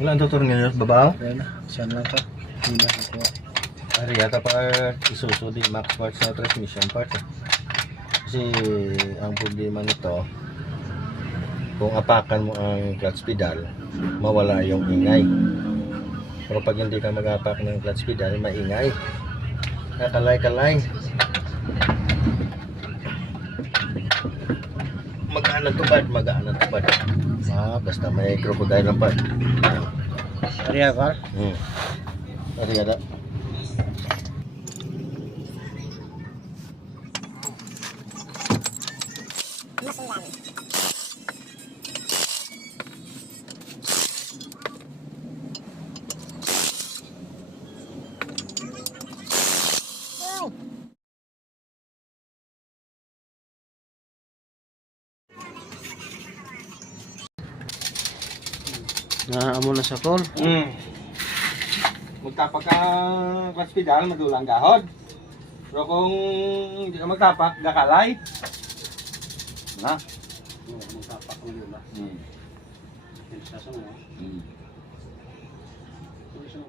Wala ang tutornilyo sa babaw? Ayan na, saan lang ka? Hindi na ako. Ari yata pa isuso di max parts na transmission parts. Kasi ang problema nito, kung apakan mo ang clutch pedal, mawala yung ingay. Pero pag hindi ka mag-apak ng clutch pedal, maingay. Kakalay-kalay. Magaan tubad, magaan tubad. Basta may crocodile ang pad. Ariya ka? Ari ada. Naamo na sa call. Magtapak ka clutch pedal, madulang gahod. Pero kung hindi ka magtapak, gakalay. Na? Magtapak mo yun ba? Sa mo.